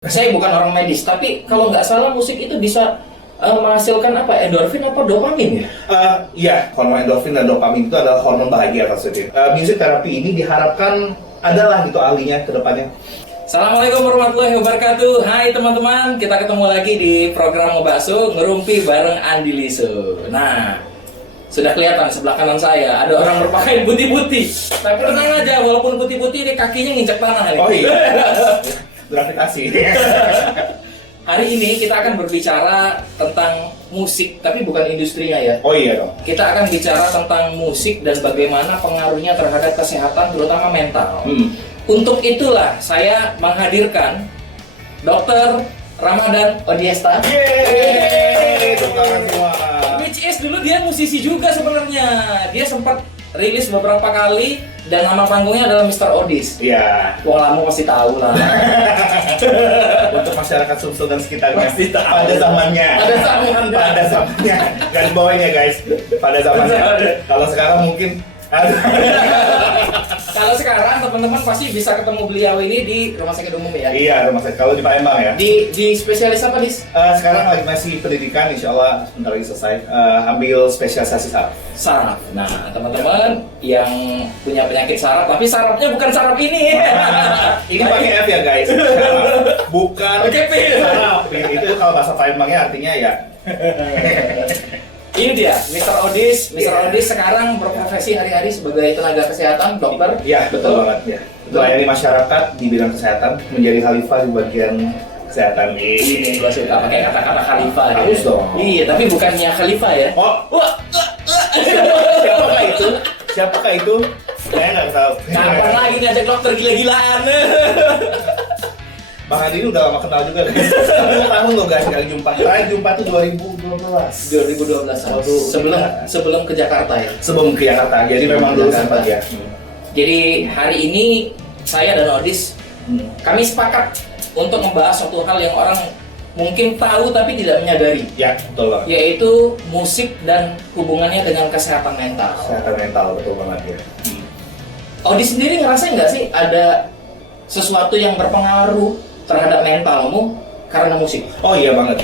Saya bukan orang medis, tapi kalau nggak salah musik itu bisa menghasilkan apa? Endorfin apa dopamin ya? Iya, hormon endorfin dan dopamin itu adalah hormon bahagia maksudnya. Music therapy ini diharapkan adalah gitu ahlinya ke depannya. Assalamualaikum warahmatullahi wabarakatuh. Hai teman-teman, kita ketemu lagi di program Ngobakso Ngerumpi bareng Andi Liso. Nah, sudah kelihatan sebelah kanan saya ada orang berpakaian putih-putih. Tapi tenang aja, walaupun putih-putih ini kakinya nginjak tanah ini. Oh iya. Gratifikasi. Hari ini kita akan berbicara tentang musik, tapi bukan industrinya ya. Oh iya dong. Kita akan bicara tentang musik dan bagaimana pengaruhnya terhadap kesehatan, terutama mental. Untuk itulah saya menghadirkan Dr. Ramadan Odiesta. Yeay, tepuk tangan semua. Which is dulu dia musisi juga sebenarnya. Dia sempat rilis beberapa kali dan nama panggungnya adalah Mr. Odis. Iya. Wong lama pasti tahu lah. Untuk masyarakat Sumsel dan sekitarnya. Pasti tahu. Pada zamannya. Pada zamannya. Garis bawahnya guys. Pada zamannya. Kalau sekarang mungkin. Kalau sekarang teman-teman pasti bisa ketemu beliau ini di rumah sakit umum ya. Iya, rumah sakit. Kalau di Palembang ya. Di spesialis apa, Dis? Sekarang lagi masih pendidikan, insya Allah sebentar lagi selesai. Ambil spesialisasi saraf. Saraf. Nah, teman-teman yang punya penyakit saraf, tapi sarafnya bukan saraf ini. Ini pakai F ya guys. Saraf. Bukan Pakai P. saraf. Itu kalau bahasa Palembangnya artinya ya. Ini dia, Mr. Odis. Mr. Odis sekarang berprofesi hari-hari sebagai tenaga kesehatan, dokter. Iya, betul banget ya. Melayani masyarakat di bidang kesehatan, menjadi khalifah di bagian kesehatan. Ini gua suka pakai kata-kata khalifah. Harus dong. Iya, tapi bukannya khalifah ya. Oh, Wah, siapakah itu? Siapakah itu? Saya nggak tahu. kapan lagi ngajak dokter gila-gilaan? Bang Adi ini udah lama kenal juga guys. 10 tahun loh guys kali jumpa. Terakhir jumpa tuh 2012. 2012 sebelum ke Jakarta ya. Sebelum ke Jakarta. Jadi memang dulu sempat ya. Jadi hari ini saya dan Odis kami sepakat untuk membahas suatu hal yang orang mungkin tahu tapi tidak menyadari, Ya, betul banget. yaitu musik dan hubungannya dengan kesehatan mental. Kesehatan mental betul banget ya. Odis sendiri ngerasain nggak sih ada sesuatu yang berpengaruh terhadap mentalmu karena musik? Oh iya banget.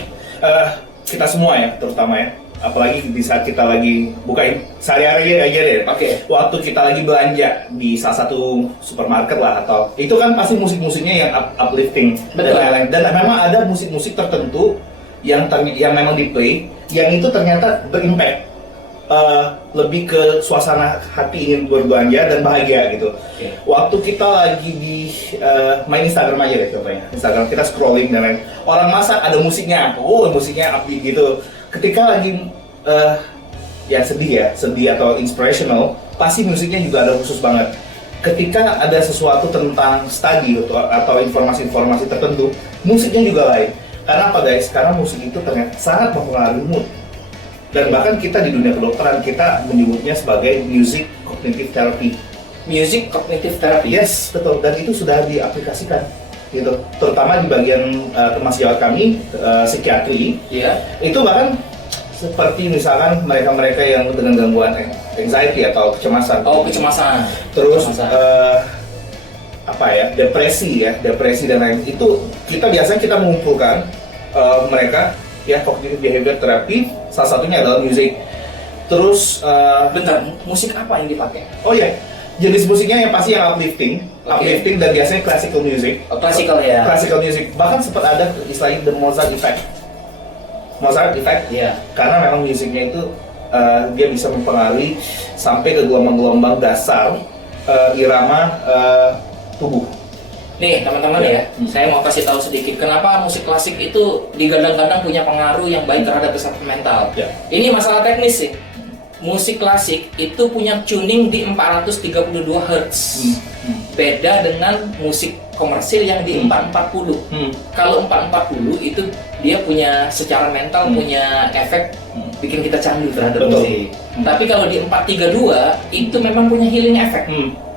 Kita semua ya, terutama ya. Apalagi di saat kita lagi bukain sehari-hari aja deh. Oke. Waktu kita lagi belanja di salah satu supermarket lah atau itu kan pasti musik-musiknya yang uplifting dan Betul. lain-lain. Dan memang ada musik-musik tertentu yang memang di play yang itu ternyata berimpact. Lebih ke suasana hati ingin berbelanja dan bahagia gitu. Oke. Waktu kita lagi di main Instagram aja deh contohnya. Instagram kita scrolling dan lain. Orang masak ada musiknya, musiknya upbeat gitu. Ketika lagi ya sedih atau inspirational, pasti musiknya juga ada khusus banget. Ketika ada sesuatu tentang study atau informasi-informasi tertentu, musiknya juga lain. Karena apa guys? Karena musik itu ternyata sangat mempengaruhi mood. Dan bahkan kita di dunia kedokteran kita menyebutnya sebagai music cognitive therapy. Music cognitive therapy. Yes, betul. Dan itu sudah diaplikasikan, gitu. Terutama di bagian teman sejawat kami psikiatri. Iya. Itu bahkan seperti misalkan mereka-mereka yang dengan gangguan anxiety atau kecemasan. Oh, kecemasan. Terus Kecemasan. depresi dan lain itu kita mengumpulkan mereka ya cognitive behavior therapy, salah satunya adalah musik. Terus Bentar, musik apa yang dipakai? oh ya, jenis musiknya yang pasti yang uplifting, Oke. uplifting dan biasanya classical music. Oh, classical ya. Classical music. Bahkan sempat ada istilahnya the Mozart effect. Mozart effect. Iya. Karena memang musiknya itu dia bisa mempengaruhi sampai ke gelombang-gelombang dasar irama tubuh. Nih teman-teman ya, saya mau kasih tahu sedikit kenapa musik klasik itu digadang-gadang punya pengaruh yang baik terhadap kesehatan mental. Ya. Ini masalah teknis sih. Musik klasik itu punya tuning di 432 Hz. Beda dengan musik komersil yang di 440. Kalau 440 itu dia punya secara mental punya efek bikin kita candu terhadap Betul. musik. Tapi kalau di 432 itu memang punya healing effect.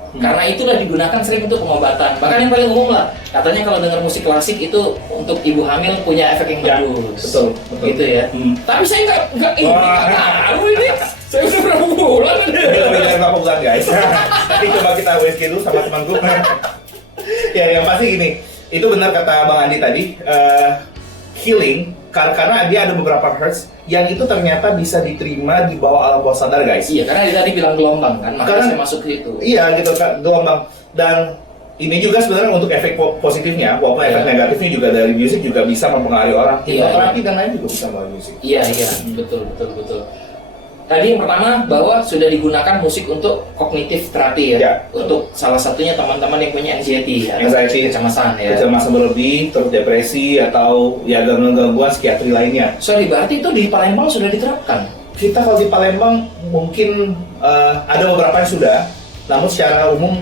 Karena itulah digunakan sering untuk pengobatan. Bahkan yang paling umum lah, katanya kalau dengar musik klasik itu untuk ibu hamil punya efek yang Ya, bagus. betul. Gitu ya. Tapi saya nggak tahu ini. Saya udah berapa bulan Lebih dari berapa bulan guys? Tapi coba kita WSG dulu sama temanku. Ya yang pasti gini, itu benar kata Bang Andi tadi, healing karena dia ada beberapa hertz yang itu ternyata bisa diterima di bawah alam bawah sadar, guys. Iya, karena dia tadi bilang gelombang kan, makanya saya masuk ke itu. Iya gitu kan, gelombang. Dan ini juga sebenarnya untuk efek positifnya, walaupun efek negatifnya juga dari musik juga bisa mempengaruhi orang. Hipnoterapi dan lain juga bisa melalui musik. Iya, betul. Tadi yang pertama bahwa sudah digunakan musik untuk kognitif terapi ya. Untuk salah satunya teman-teman yang punya anxiety ya. Kecemasan ya. Kecemasan berlebih, terus depresi atau ya gangguan psikiatri lainnya. Sorry, berarti itu di Palembang sudah diterapkan? Kita kalau di Palembang mungkin ada beberapa yang sudah, namun secara umum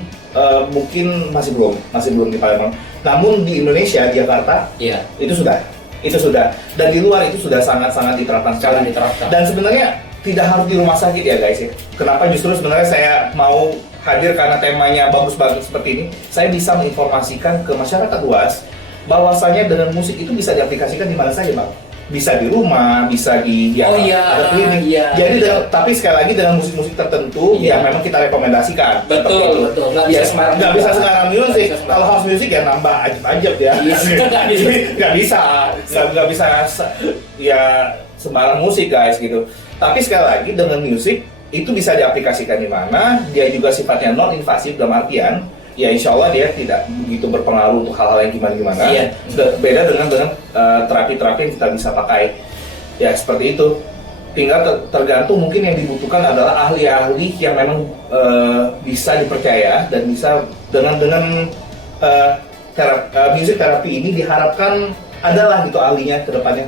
mungkin masih belum di Palembang. Namun di Indonesia, Jakarta, itu sudah. Dan di luar itu sudah sangat diterapkan sekali. Dan sebenarnya tidak harus di rumah sakit ya guys ya. Kenapa justru sebenarnya saya mau hadir karena temanya bagus-bagus seperti ini. Saya bisa menginformasikan ke masyarakat luas bahwasanya dengan musik itu bisa diaplikasikan di mana saja, Bang. Bisa di rumah, bisa di ada klinik. Jadi tapi sekali lagi dengan musik-musik tertentu yang memang kita rekomendasikan. Betul. Nggak bisa sekarang musik. Kalau house music ya nambah ajab-ajab ya. Nggak bisa ya sembarang musik guys gitu. Tapi sekali lagi dengan musik itu bisa diaplikasikan di mana, dia juga sifatnya non invasif dalam artian ya insya Allah dia tidak begitu berpengaruh untuk hal-hal yang gimana. Beda dengan terapi-terapi yang kita bisa pakai. Ya seperti itu. Tinggal tergantung mungkin yang dibutuhkan adalah ahli-ahli yang memang bisa dipercaya dan bisa dengan musik terapi ini diharapkan adalah gitu ahlinya ke depannya.